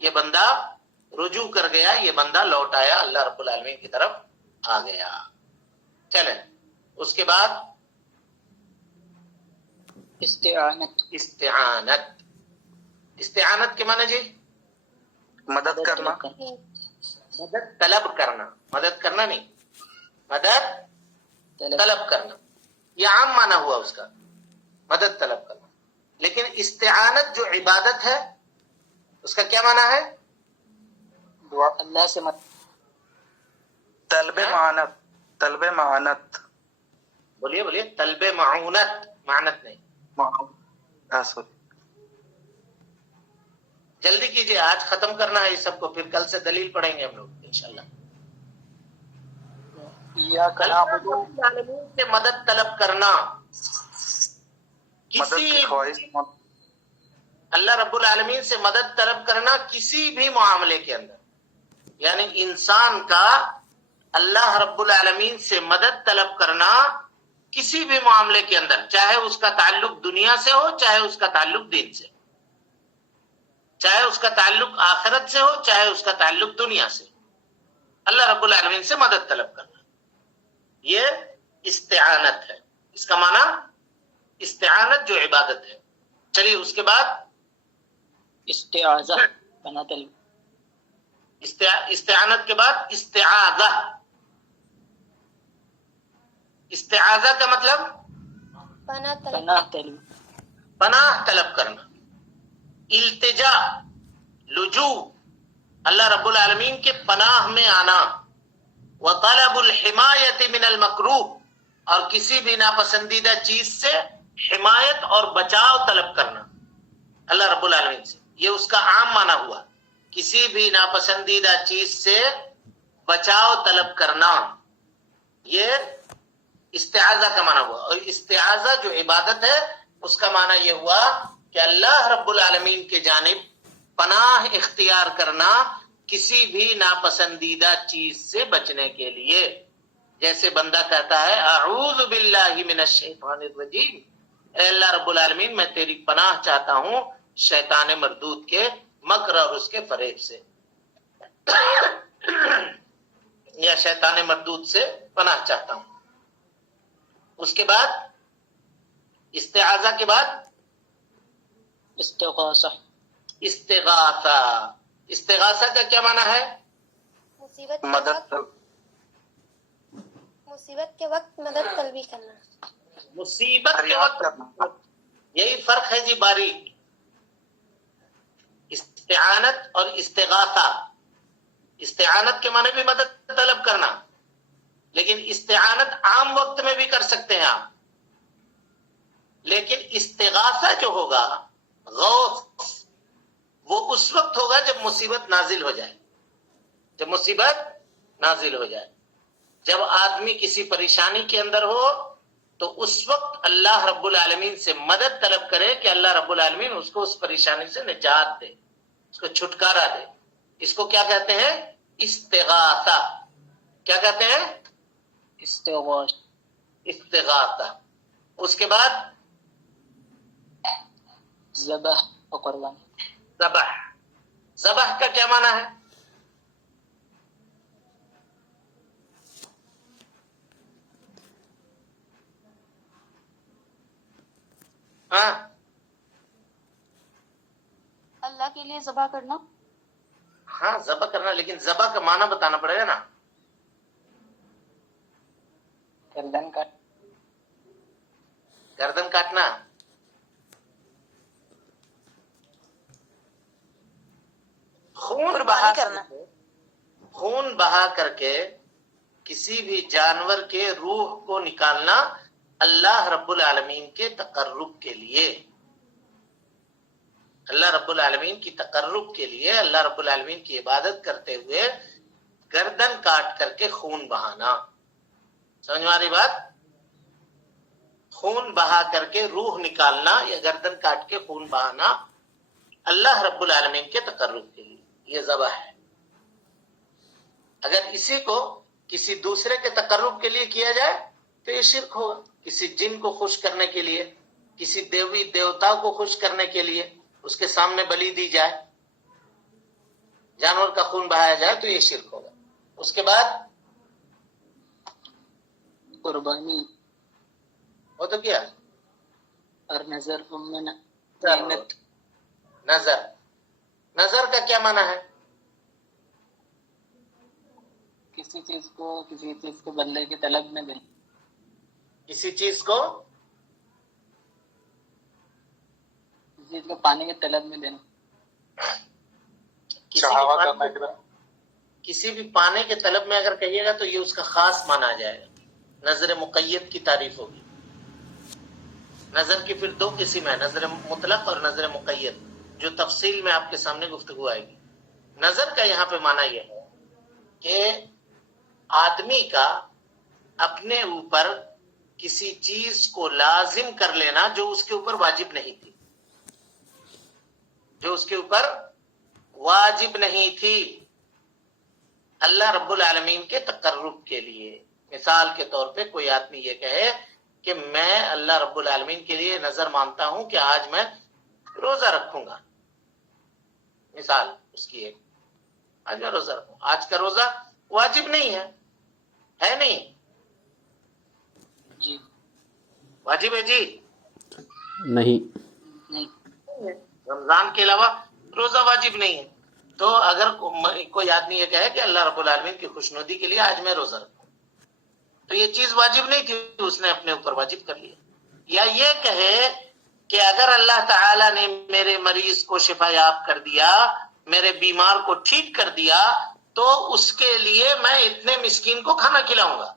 یہ بندہ رجوع کر گیا, یہ بندہ لوٹ آیا, اللہ رب العالمین کی طرف آ گیا. چلیں اس کے بعد استعانت. استعانت. استعانت کے معنی جی مدد کرنا, مدد طلب کرنا. مدد کرنا نہیں, مدد طلب کرنا. یہ عام معنی ہوا اس کا, مدد طلب کرنا. لیکن استعانت جو عبادت ہے اس کا کیا معنی ہے؟ اللہ سے طلب معانت. طلب معانت. بولیے بولیے. طلب معونت, معانت نہیں. سوری, جلدی کیجئے, آج ختم کرنا ہے یہ سب کو, پھر کل سے دلیل پڑھیں گے ہم لوگ انشاءاللہ. اللہ رب العالمین سے مدد طلب کرنا. مدد کی خواہش. اللہ رب العالمین سے مدد طلب کرنا کسی بھی معاملے کے اندر, یعنی انسان کا اللہ رب العالمین سے مدد طلب کرنا کسی بھی معاملے کے اندر, چاہے اس کا تعلق دنیا سے ہو, چاہے اس کا تعلق دین سے, چاہے اس کا تعلق آخرت سے ہو, چاہے اس کا تعلق دنیا سے. اللہ رب العالمین سے مدد طلب کرنا، یہ استعانت ہے. اس کا معنی استعانت جو عبادت ہے. چلیے اس کے بعد استعاذہ پناہ طلب. استعانت کے بعد استعاذہ. استعاذہ کا مطلب پناہ طلب. پناہ طلب. پناہ طلب کرنا، التجا، لجوء، اللہ رب العالمین کے پناہ میں آنا. وطلب الحمایت من المکروہ، اور کسی بھی ناپسندیدہ چیز سے حمایت اور بچاؤ طلب کرنا اللہ رب العالمین سے. یہ اس کا عام معنی ہوا، کسی بھی ناپسندیدہ چیز سے بچاؤ طلب کرنا، یہ استعاذہ کا معنی ہوا. اور استعاذہ جو عبادت ہے اس کا معنی یہ ہوا کہ اللہ رب العالمین کے جانب پناہ اختیار کرنا کسی بھی ناپسندیدہ چیز سے بچنے کے لیے. جیسے بندہ کہتا ہے اعوذ باللہ من الشیطان الرجیم، اے اللہ رب العالمین میں تیری پناہ چاہتا ہوں شیطان مردود کے مکر اور اس کے فریب سے، یا شیطان مردود سے پناہ چاہتا ہوں. اس کے بعد استعاذہ کے بعد استغاثہ. استغاثہ. استغاثہ کا کیا معنی ہے؟ مصیبت کے مدد وقت مدد طلبی کرنا. مصیبت کے فریاد وقت. کرنا. یہی فرق ہے جی باریک، استعانت اور استغاثہ. استعانت کے معنی بھی مدد طلب کرنا، لیکن استعانت عام وقت میں بھی کر سکتے ہیں آپ. لیکن استغاثہ جو ہوگا، غوث، وہ اس وقت ہوگا جب مصیبت نازل ہو جائے. جب مصیبت نازل ہو جائے، جب آدمی کسی پریشانی کے اندر ہو تو اس وقت اللہ رب العالمین سے مدد طلب کرے کہ اللہ رب العالمین اس کو اس پریشانی سے نجات دے، اس کو چھٹکارا دے. اس کو کیا کہتے ہیں؟ استغاثہ. کیا کہتے ہیں؟ استغاثہ. استغاثہ. اس کے بعد ذبح و قربانی. ذبح. ذبح کا کیا معنی ہے؟ ہاں اللہ کے لیے ذبح کرنا. ہاں ذبح کرنا، لیکن ذبح کا معنی بتانا پڑے گا نا. گردن کا. گردن کاٹنا. خون بہا کر کے کسی بھی جانور کے روح کو نکالنا اللہ رب العالمین کے تقرب کے لیے. اللہ رب العالمین کی تقرب کے لیے، اللہ رب العالمین کی عبادت کرتے ہوئے گردن کاٹ کر کے خون بہانا. سمجھ میں آ رہی بات؟ خون بہا کر کے روح نکالنا یا گردن کاٹ کے خون بہانا اللہ رب العالمین کے تقرب کے لیے، یہ ذبح ہے. اگر اسی کو کسی دوسرے کے تقرب کے لیے کیا جائے تو یہ شرک ہوگا. کسی جن کو خوش کرنے کے لیے، کسی دیوی دیوتا کو خوش کرنے کے لیے اس کے سامنے بلی دی جائے، جانور کا خون بہایا جائے تو یہ شرک ہوگا. اس کے بعد قربانی وہ تو کیا اور نظر محنت. نظر. نظر کا کیا معنی ہے؟ کسی چیز کو بدلے کی طلب میں دینا. کسی چیز کو کسی چیز کو پانے کی طلب میں دینا. کسی بھی پانے کے طلب میں اگر کہیے گا تو یہ اس کا خاص مانا جائے گا. نظر مقید کی تعریف ہوگی. نظر کی پھر دو قسم ہے، نظر مطلق اور نظر مقید، جو تفصیل میں آپ کے سامنے گفتگو آئے گی. نظر کا یہاں پہ معنی یہ ہے کہ آدمی کا اپنے اوپر کسی چیز کو لازم کر لینا جو اس کے اوپر واجب نہیں تھی، جو اس کے اوپر واجب نہیں تھی، اللہ رب العالمین کے تقرب کے لیے. مثال کے طور پہ کوئی آدمی یہ کہے کہ میں اللہ رب العالمین کے لیے نظر مانتا ہوں کہ آج میں روزہ رکھوں گا. مثال اس کی ایک، آج میں روزہ رکھوں. آج کا روزہ واجب نہیں ہے نہیں؟ جی واجب ہے جی؟ نہیں. نہیں. رمضان کے علاوہ روزہ واجب نہیں ہے. تو اگر کوئی آدمی یہ کہے کہ اللہ رب العالمین کی خوشنودی کے لیے آج میں روزہ رکھوں، تو یہ چیز واجب نہیں تھی، اس نے اپنے اوپر واجب کر لیا. یا یہ کہے کہ اگر اللہ تعالی نے میرے مریض کو شفا یاب کر دیا، میرے بیمار کو ٹھیک کر دیا، تو اس کے لیے میں اتنے مسکین کو کھانا کھلاؤں گا،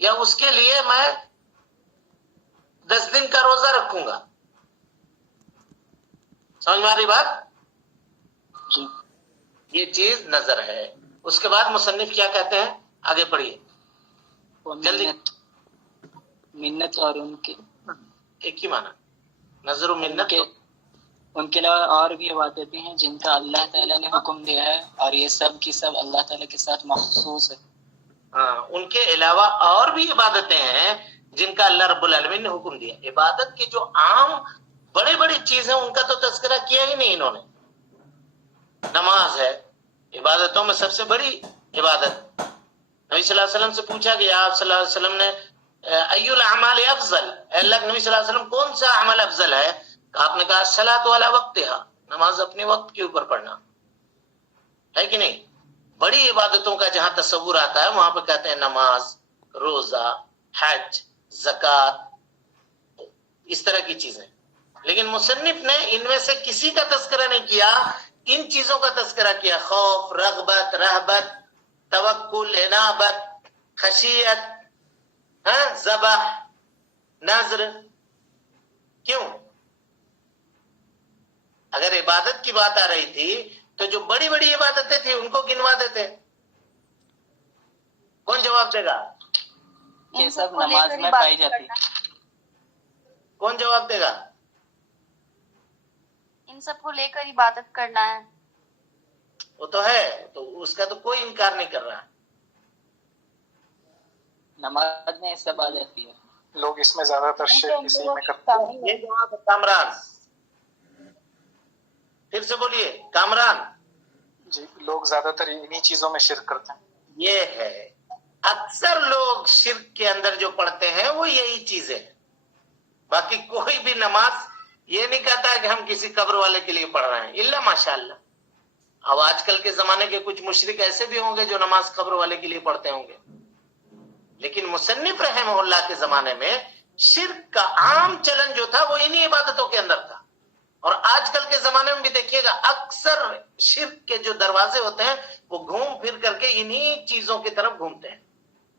یا اس کے لیے میں 10 دن کا روزہ رکھوں گا. سمجھ میں آ رہی بات؟ جی. یہ چیز نظر ہے. اس کے بعد مصنف کیا کہتے ہیں، آگے پڑھیے وہ جلدی. منت اور ان کے ایک ہی معنی، نظر و منت. ان کے علاوہ اور بھی عبادتیں ہیں جن کا اللہ تعالیٰ نے حکم دیا ہے، اور یہ سب کی سب اللہ تعالیٰ کے ساتھ مخصوص ہے. ہاں، ان کے علاوہ اور بھی عبادتیں ہیں جن کا اللہ رب العالمین نے حکم دیا. عبادت کی جو عام بڑی بڑی چیزیں ان کا تو تذکرہ کیا ہی نہیں انہوں نے. نماز ہے عبادتوں میں سب سے بڑی عبادت. نبی صلی اللہ علیہ وسلم سے پوچھا گیا، آپ صلی اللہ علیہ وسلم نے ای الاعمال افضل، اے اللہ کے نبی صلی اللہ علیہ وسلم کون سا عمل افضل ہے؟ آپ نے کہا الصلاۃ علی وقتہا، نماز اپنے وقت کے اوپر پڑھنا، ہے کہ نہیں؟ بڑی عبادتوں کا جہاں تصور آتا ہے وہاں پہ کہتے ہیں نماز، روزہ، حج، زکوٰۃ، اس طرح کی چیزیں. لیکن مصنف نے ان میں سے کسی کا تذکرہ نہیں کیا، ان چیزوں کا تذکرہ کیا: خوف، رغبت، رہبت، توکل، انابت، خشیت، ذبح، نذر. کیوں؟ اگر عبادت کی بات آ رہی تھی تو جو بڑی بڑی عبادتیں تھیں ان کو گنوا دیتے. کون جواب دے گا؟ یہ سب نماز میں پائی جاتی ہے. کون جواب دے گا؟ ان سب کو لے کر عبادت کرنا ہے. وہ تو ہے، تو اس کا تو کوئی انکار نہیں کر رہا. نماز میں یہ سب آ جاتی ہے. لوگ اس میں زیادہ تر شرک اسی میں کرتے ہیں. یہ جواب ہے کامران. پھر سے بولیے کامران. جی، لوگ زیادہ تر انہی چیزوں میں شرک کرتے ہیں. یہ ہے اکثر لوگ شرک کے اندر جو پڑھتے ہیں وہ یہی چیزیں ہیں. باقی کوئی بھی نماز یہ نہیں کہتا ہے کہ ہم کسی قبر والے کے لیے پڑھ رہے ہیں، الا ماشاءاللہ. اب آج کل کے زمانے کے کچھ مشرک ایسے بھی ہوں گے جو نماز قبر والے کے لیے پڑھتے ہوں گے. لیکن مصنف رحمہ اللہ کے زمانے میں شرک کا عام چلن جو تھا وہ انہی عبادتوں کے اندر تھا. اور آج کل کے زمانے میں بھی دیکھیے گا اکثر شرک کے جو دروازے ہوتے ہیں وہ گھوم پھر کر کے انہی چیزوں کی طرف گھومتے ہیں.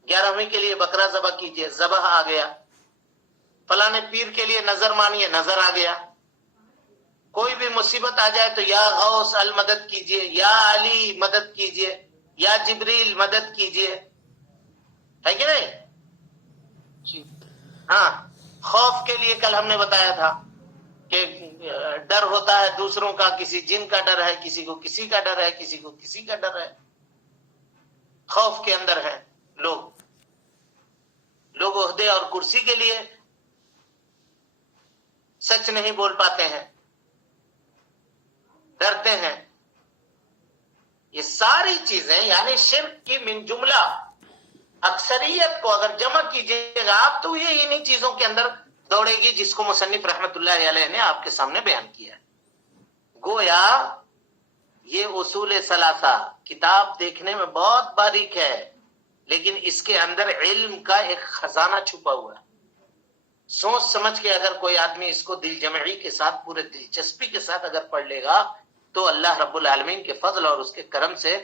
11ویں کے لیے بکرا ذبح کیجئے، ذبح آ گیا. فلاں پیر کے لیے نظر مانیے، نظر آ گیا. کوئی بھی مصیبت آ جائے تو یا غوث المدد کیجئے، یا علی مدد کیجئے، یا جبریل مدد کیجئے، ہے کہ نہیں؟ جی. ہاں، خوف کے لیے کل ہم نے بتایا تھا کہ ڈر ہوتا ہے دوسروں کا، کسی جن کا ڈر ہے، کسی کو کسی کا ڈر ہے، کسی کو کسی کا ڈر ہے. خوف کے اندر ہے لوگ عہدے اور کرسی کے لیے سچ نہیں بول پاتے ہیں، ڈرتے ہیں. یہ ساری چیزیں یعنی شرک کی من جملہ اکثریت کو اگر جمع کیجئے گا آپ تو یہ انہی چیزوں کے اندر دوڑے گی جس کو مصنف رحمت اللہ علیہ نے آپ کے سامنے بیان کیا ہے. گویا یہ اصول ثلاثہ کتاب دیکھنے میں بہت باریک ہے، لیکن اس کے اندر علم کا ایک خزانہ چھپا ہوا ہے. سوچ سمجھ کے اگر کوئی آدمی اس کو دل جمعی کے ساتھ، پورے دلچسپی کے ساتھ اگر پڑھ لے گا تو اللہ رب العالمین کے فضل اور اس کے کرم سے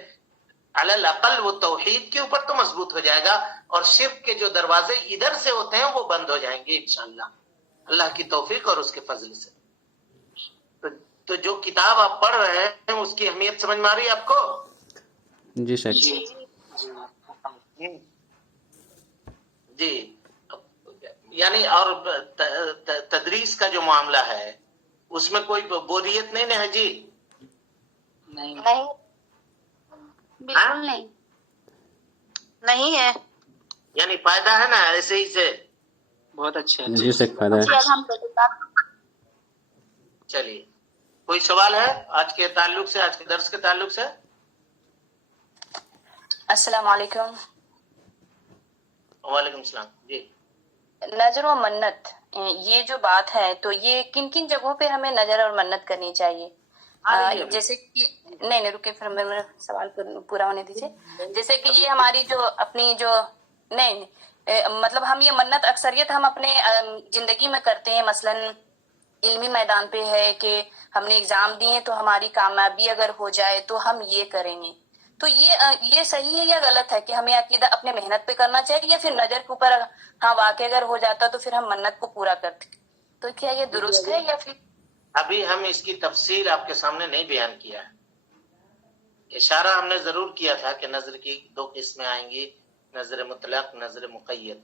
علی الاقل وہ توحید کے اوپر تو مضبوط ہو جائے گا، اور شرک کے جو دروازے ادھر سے ہوتے ہیں وہ بند ہو جائیں گے انشاءاللہ اللہ کی توفیق اور اس کے فضل سے. تو جو کتاب آپ پڑھ رہے ہیں اس کی اہمیت سمجھ میں آ رہی ہے آپ کو؟ جی شیخ. جی، یعنی اور تدریس کا جو معاملہ ہے اس میں کوئی بوریت نہیں ہے جی؟ نہیں. بالکل نہیں ہے. یعنی فائدہ ہے نا ایسے ہی سے؟ بہت اچھا. جی شیخ فائدہ ہے. الحمدللہ. چلیے، کوئی سوال ہے آج کے تعلق سے، آج کے درس کے تعلق سے؟ السلام علیکم. وعلیکم السلام. جی نظر و منت، یہ جو بات ہے تو یہ کن کن جگہوں پہ ہمیں نظر اور منت کرنی چاہیے؟ جیسے کہ نہیں رکے، پھر میرا سوال پورا ہونے دیجیے. جیسے کہ یہ ہماری جو اپنی جو نہیں مطلب ہم یہ منت اکثریت ہم اپنے زندگی میں کرتے ہیں. مثلاً علمی میدان پہ ہے کہ ہم نے ایگزام دیے تو ہماری کامیابی اگر ہو جائے تو ہم یہ کریں گے. تو یہ صحیح ہے یا غلط ہے کہ ہمیں عقیدہ اپنے محنت پہ کرنا چاہیے، یا پھر نظر کے اوپر ہاں واقع اگر ہو جاتا تو پھر ہم منت کو پورا کرتے؟ تو کیا یہ درست ہے یا پھر؟ ابھی ہم اس کی تفسیر آپ کے سامنے نہیں بیان کیا ہے. اشارہ ہم نے ضرور کیا تھا کہ نظر کی 2 قسمیں آئیں گی، نظر مطلق، نظر مقید.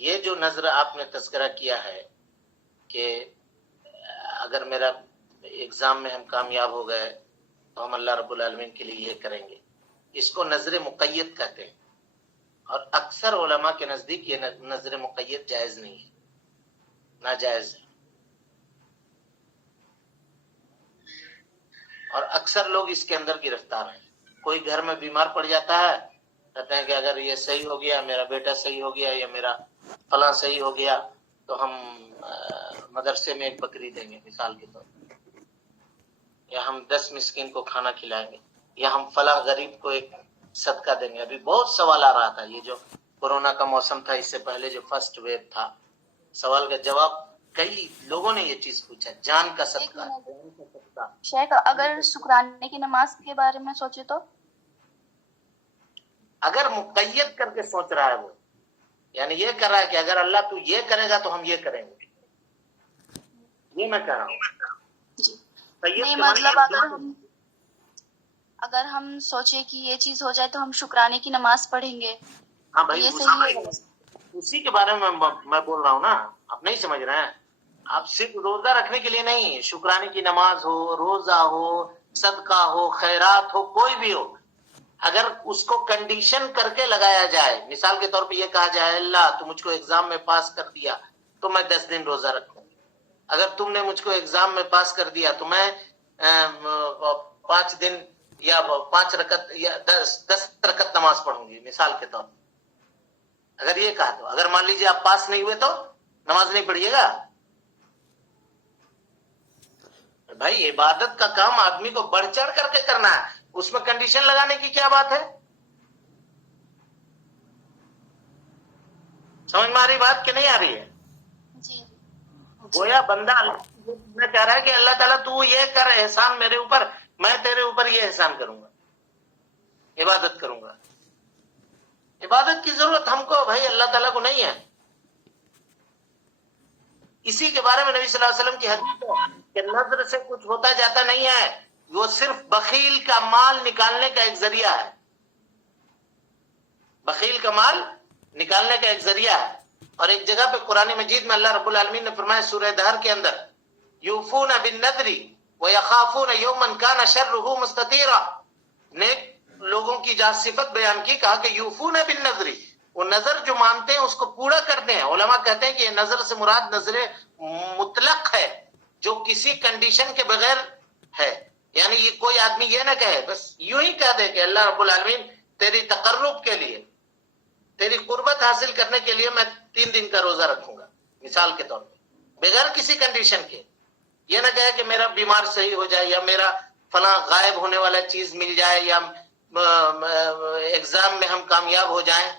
یہ جو نظر آپ نے تذکرہ کیا ہے کہ اگر میرا ایگزام میں ہم کامیاب ہو گئے تو ہم اللہ رب العالمین کے لیے یہ کریں گے، اس کو نظر مقید کہتے ہیں. اور اکثر علماء کے نزدیک یہ نظر مقید جائز نہیں ہے، ناجائز ہے. اور اکثر لوگ اس کے اندر گرفتار ہیں. کوئی گھر میں بیمار پڑ جاتا ہے، کہتے ہیں کہ اگر یہ صحیح ہو گیا، میرا بیٹا صحیح ہو گیا یا میرا فلاں صحیح ہو گیا تو ہم مدرسے میں ایک بکری دیں گے مثال کے طور پر، یا ہم 10 مسکین کو کھانا کھلائیں گے، یا ہم فلاں غریب کو ایک صدقہ دیں گے. ابھی بہت سوال آ رہا تھا، یہ جو کورونا کا موسم تھا، اس سے پہلے جو فرسٹ ویو تھا، سوال کا جواب کئی لوگوں نے یہ چیز پوچھا، جان کا صدقہ. شیخ اگر شکرانے کی نماز کے بارے میں سوچے تو اگر مقید کر کے سوچ رہا ہے وہ، یعنی یہ کر رہا ہے کہ اگر اللہ تو یہ کرے گا تو ہم یہ کریں گے، یہ میں کہہ رہا ہوں. جی قید نہیں کے معنی مطلب اگر ہم سوچے کہ یہ چیز ہو جائے تو ہم شکرانے کی نماز پڑھیں گے. ہاں بھائی، یہ صحیح ہے. اسی کے بارے میں بول رہا ہوں نا. آپ نہیں سمجھ رہے ہیں. آپ صرف روزہ رکھنے کے لیے نہیں، شکرانے کی نماز ہو، روزہ ہو، صدقہ ہو، خیرات ہو، کوئی بھی ہو، اگر اس کو کنڈیشن کر کے لگایا جائے، مثال کے طور پہ یہ کہا جائے اللہ تو مجھ کو ایگزام میں پاس کر دیا تو میں 10 دن روزہ رکھوں گی. اگر تم نے مجھ کو ایگزام میں پاس کر دیا تو میں 5 دن یا 5 رکعت یا 10 رکعت نماز پڑھوں گی مثال کے طور پر. اگر یہ کہا تو اگر مان لیجیے آپ پاس نہیں ہوئے تو نماز نہیں پڑھیے گا. بھائی عبادت کا کام آدمی کو بڑھ چڑھ کر کے کرنا ہے، اس میں کنڈیشن لگانے کی کیا بات ہے؟ سمجھ میں آ رہی بات کہ نہیں آ رہی ہے؟ جی گویا بندہ اللہ چاہ رہا ہے کہ اللہ تعالیٰ تو یہ کر احسان میرے اوپر، میں تیرے اوپر یہ احسان کروں گا، عبادت کروں گا. عبادت کی ضرورت ہم کو بھائی اللہ تعالیٰ کو نہیں ہے. اسی کے بارے میں نبی صلی اللہ علیہ وسلم کی حدیث ہے کہ نظر سے کچھ ہوتا جاتا نہیں ہے، وہ صرف بخیل کا مال نکالنے کا ایک ذریعہ ہے. بخیل کا مال نکالنے کا ایک ذریعہ ہے. اور ایک جگہ پہ قرآن مجید میں اللہ رب العالمین نے فرمایا سورہ دہر کے اندر، یوفون بالنذر ویخافون یوما کان شرہ مستطیرا. نیک لوگوں کی جہاں صفت بیان کی، کہا کہ یوفون بالنذر، وہ نظر جو مانتے ہیں اس کو پورا کرتے ہیں. علماء کہتے ہیں کہ یہ نظر سے مراد نظر مطلق ہے، جو کسی کنڈیشن کے بغیر ہے. یعنی یہ کوئی آدمی یہ نہ کہے بس یوں ہی کہہ دے کہ اللہ رب العالمین تیری تقرب کے لیے، تیری قربت حاصل کرنے کے لیے میں 3 دن کا روزہ رکھوں گا مثال کے طور پہ، بغیر کسی کنڈیشن کے. یہ نہ کہے کہ میرا بیمار صحیح ہو جائے، یا میرا فلاں غائب ہونے والا چیز مل جائے، یا ایگزام میں ہم کامیاب ہو جائیں،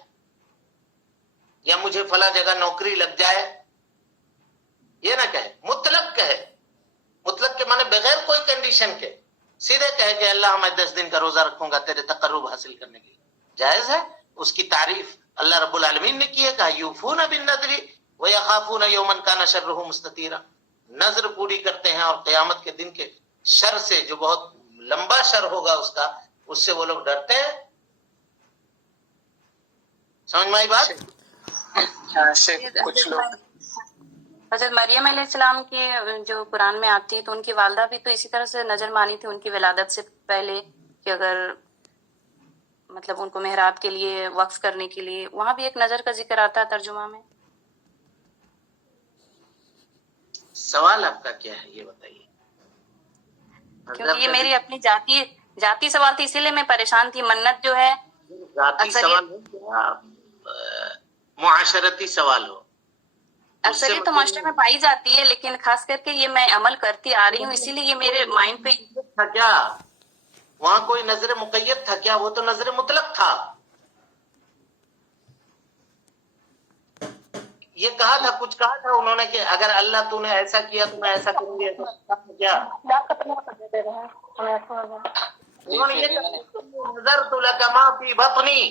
یا مجھے فلاں جگہ نوکری لگ جائے. یہ نہ کہے، مطلق کہے. مطلق کے معنی بغیر کوئی کنڈیشن کے سیدھے کہے کہ اللہ میں 10 دن کا روزہ رکھوں گا تیرے تقرب حاصل کرنے کے لیے. جائز ہے. اس کی تعریف اللہ رب العالمین نے کی ہے، کہا یوفون بالنذر ویخافون یوما کان شرہ مستطیرا. نظر پوری کرتے ہیں اور قیامت کے دن کے شر سے، جو بہت لمبا شر ہوگا اس کا، اس سے وہ لوگ ڈرتے ہیں. سمجھ میں آئی بات؟ کچھ لوگ حضرت مریم علیہ السلام کی جو قرآن میں آتی ہے تو ان کی والدہ بھی تو اسی طرح سے نظر مانی تھی ان کی ولادت سے پہلے، کہ اگر مطلب ان کو محراب کے لیے وقف کرنے کے لیے، وہاں بھی ایک نظر کا ذکر آتا ہے ترجمہ میں. سوال آپ کا کیا ہے یہ بتائیے. کیونکہ یہ میری اپنی ذاتی سوال تھی، اسی لیے میں پریشان تھی. منت جو ہے ذاتی اکثر سوال ہو یا معاشرتی سوال ہو. اکثر یہ تو معاشرے میں پائی جاتی ہے، لیکن خاص کر کے یہ میں عمل کرتی آ رہی ہوں، اسی لیے یہ میرے مائنڈ پہ تھا کیا وہاں کوئی نظر مقید تھا کیا؟ وہ تو نظر مطلق تھا. یہ کہا تھا، کچھ کہا تھا انہوں نے کہ اگر اللہ تو نے ایسا کیا تو میں ایسا کروں گی، ایسا کیا؟ انہوں نے یہ کہا نظرت لک ما فی بطنی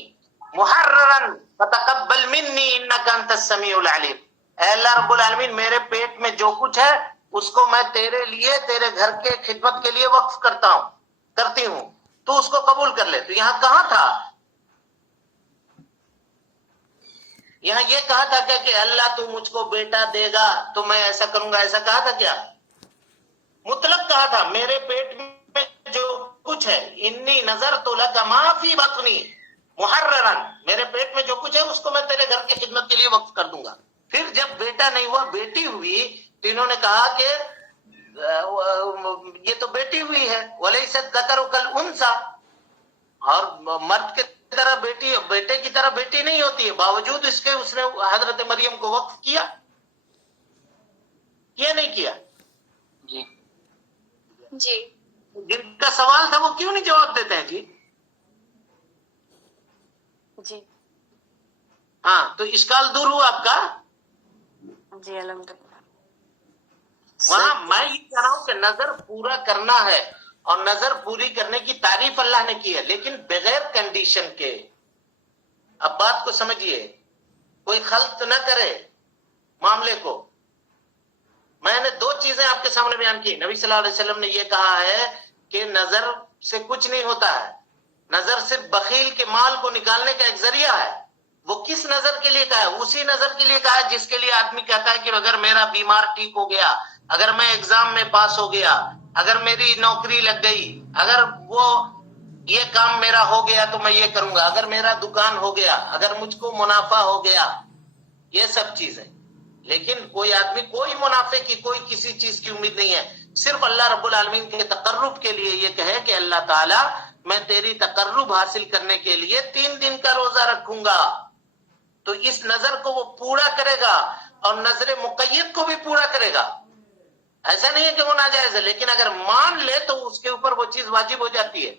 محررا فتقبل منی انک انت السمیع العلیم. اے اللہ رب العالمین، میرے پیٹ میں جو کچھ ہے اس کو میں تیرے لیے، تیرے گھر کے خدمت کے لیے وقف کرتی ہوں، تو اس کو قبول کر لے. تو یہاں کہاں تھا؟ یہاں یہ کہا تھا کہ اللہ تو مجھ کو بیٹا دے گا تو میں ایسا کروں گا، ایسا کہا تھا کیا؟ مطلق کہا تھا میرے پیٹ میں جو کچھ ہے، انی نظرت لک ما فی بطنی محررا، میرے پیٹ میں جو کچھ ہے اس کو میں تیرے گھر کی خدمت کے لیے وقف کر دوں گا. پھر جب بیٹا نہیں ہوا، بیٹی ہوئی، تو انہوں نے کہا کہ یہ تو بیٹی ہوئی ہے، ولیست الذکر کالانثی، اور مرد کی طرح بیٹے کی طرح بیٹی نہیں ہوتی ہے. باوجود اس کے اس نے حضرت مریم کو وقف کیا نہیں کیا؟ جی جی جن کا سوال تھا وہ کیوں نہیں جواب دیتے ہیں جی؟ جی ہاں، تو اشکال دور ہوا آپ کا. جی الحمدللہ. وہاں میں یہ کہہ رہا ہوں کہ نظر پورا کرنا ہے، اور نظر پوری کرنے کی تعریف اللہ نے کی ہے، لیکن بغیر کنڈیشن کے. اب بات کو سمجھیے، کوئی خلط نہ کرے معاملے کو. میں نے دو چیزیں آپ کے سامنے بیان کی. نبی صلی اللہ علیہ وسلم نے یہ کہا ہے کہ نظر سے کچھ نہیں ہوتا ہے، نظر صرف بخیل کے مال کو نکالنے کا ایک ذریعہ ہے. وہ کس نظر کے لیے کہا ہے؟ اسی نظر کے لیے کہا ہے جس کے لیے آدمی کہتا ہے کہ اگر میرا بیمار ٹھیک ہو گیا، اگر میں ایگزام میں پاس ہو گیا، اگر میری نوکری لگ گئی، اگر وہ یہ کام میرا ہو گیا تو میں یہ کروں گا، اگر میرا دکان ہو گیا، اگر مجھ کو منافع ہو گیا، یہ سب چیزیں. لیکن کوئی آدمی کوئی منافع کی، کوئی کسی چیز کی امید نہیں ہے، صرف اللہ رب العالمین کے تقرب کے لیے یہ کہے کہ اللہ تعالیٰ میں تیری تقرب حاصل کرنے کے لیے 3 دن کا روزہ رکھوں گا. تو اس نظر کو وہ پورا کرے گا، اور نظر مقید کو بھی پورا کرے گا. ایسا نہیں ہے کہ وہ ناجائز ہے، لیکن اگر مان لے تو اس کے اوپر وہ چیز واجب ہو جاتی ہے.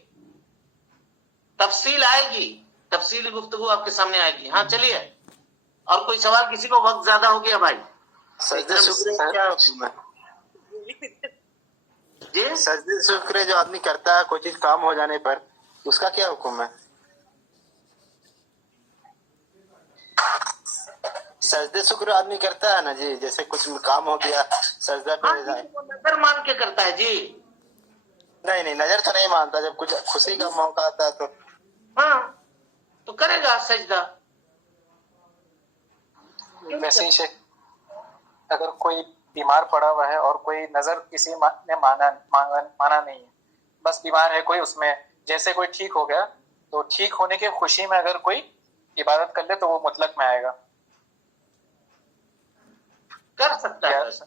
تفصیل آئے گی، تفصیلی گفتگو آپ کے سامنے آئے گی. ہاں چلیے، اور کوئی سوال؟ کسی کو وقت زیادہ ہو گیا بھائی؟ سجدہ شکر کیا حکم ہے؟ جی سجدہ شکر جو آدمی کرتا ہے کوئی چیز کام ہو جانے پر، اس کا کیا حکم ہے؟ سجدہ شکر آدمی کرتا ہے نا جی، جیسے کچھ کام ہو گیا سجدہ پہ جائے. وہ نظر مان کے کرتا ہے جی. نہیں نظر تو نہیں مانتا، جب کچھ خوشی کا موقع آتا ہے تو ہاں تو کرے گا سجدہ. ویسے ہی شیخ، اگر کوئی بیمار پڑا ہوا ہے اور کوئی نظر کسی نے مانا نہیں ہے، بس بیمار ہے کوئی، اس میں جیسے کوئی ٹھیک ہو گیا تو ٹھیک ہونے کی خوشی میں اگر کوئی عبادت کر لے تو وہ مطلق میں آئے گا. کر سکتا ہے، ایسا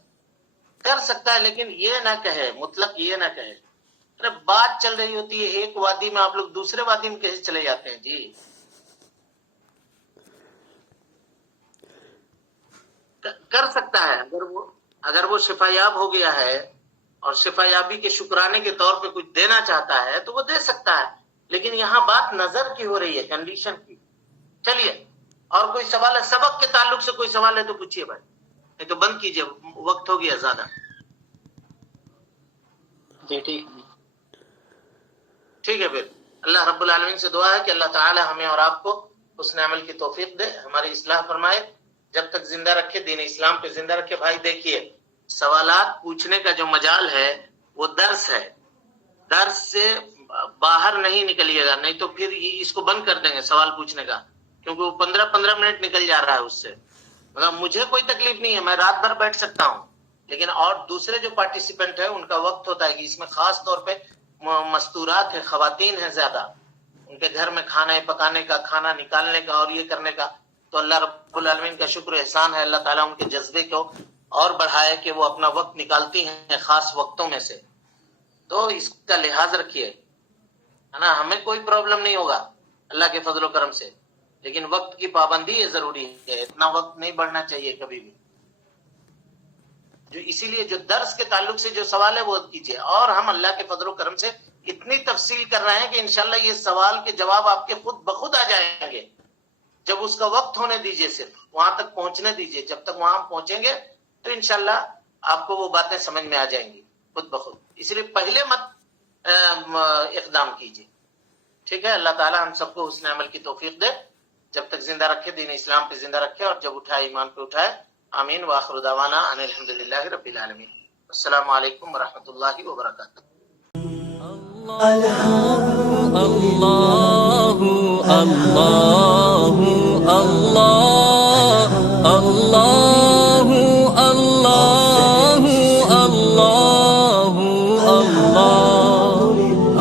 کر سکتا ہے، لیکن یہ نہ کہے، مطلق یہ نہ کہے. ارے بات چل رہی ہوتی ہے ایک وادی میں، آپ لوگ دوسرے وادی میں کیسے چلے جاتے ہیں جی؟ کر سکتا ہے، اگر وہ شفا یاب ہو گیا ہے اور شفا یابی کے شکرانے کے طور پہ کچھ دینا چاہتا ہے تو وہ دے سکتا ہے. لیکن یہاں بات نظر کی ہو رہی ہے، کنڈیشن کی. چلیے، اور کوئی سوال ہے؟ سبق کے تعلق سے کوئی سوال ہے تو پوچھیے بھائی، نہیں تو بند کیجیے، وقت ہو گیا زیادہ. جی ٹھیک. ٹھیک ہے، پھر اللہ رب العالمین سے دعا ہے کہ اللہ تعالی ہمیں اور آپ کو حسن عمل کی توفیق دے، ہماری اصلاح فرمائے، جب تک زندہ رکھے، دین اسلام پہ زندہ رکھے. بھائی دیکھیے، سوالات پوچھنے کا جو مجال ہے وہ درس ہے، درس سے باہر نہیں نکلیے گا، نہیں تو پھر اس کو بند کر دیں گے سوال پوچھنے کا، کیونکہ وہ 15 منٹ نکل جا رہا ہے اس سے. مگر مجھے کوئی تکلیف نہیں ہے، میں رات بھر بیٹھ سکتا ہوں، لیکن اور دوسرے جو پارٹیسپینٹ ہیں ان کا وقت ہوتا ہے کہ اس میں خاص طور پہ مستورات ہیں، خواتین ہیں زیادہ، ان کے گھر میں کھانا پکانے کا، کھانا نکالنے کا اور یہ کرنے کا. تو اللہ رب العالمین کا شکر احسان ہے، اللہ تعالیٰ ان کے جذبے کو اور بڑھائے کہ وہ اپنا وقت نکالتی ہیں خاص وقتوں میں سے. تو اس کا لحاظ رکھیے، ہے نا، ہمیں کوئی پرابلم نہیں ہوگا. اللہ کے فضل و کرم سے. لیکن وقت کی پابندی یہ ضروری ہے، اتنا وقت نہیں بڑھنا چاہیے کبھی بھی. جو اسی لیے جو درس کے تعلق سے جو سوال ہے وہ کیجیے، اور ہم اللہ کے فضل و کرم سے اتنی تفصیل کر رہے ہیں کہ انشاءاللہ یہ سوال کے جواب آپ کے خود بخود آ جائیں گے. جب اس کا وقت ہونے دیجیے، صرف وہاں تک پہنچنے دیجیے. جب تک وہاں پہنچیں گے تو انشاءاللہ آپ کو وہ باتیں سمجھ میں آ جائیں گی خود بخود. اس لیے پہلے مت اقدام کیجیے. ٹھیک ہے؟ اللہ تعالی ہم سب کو حسن عمل کی توفیق دے، جب تک زندہ رکھے، دین اسلام پہ زندہ رکھے، اور جب اٹھائے ایمان پہ اٹھائے. آمین. وآخر دعوانا ان الحمدللہ رب العالمین. السلام علیکم ورحمۃ اللہ وبرکاتہ. اللہ اللہ اللہ اللہ اللہ اللہ اللہ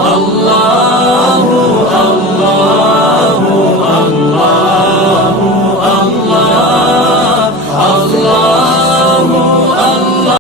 اللہ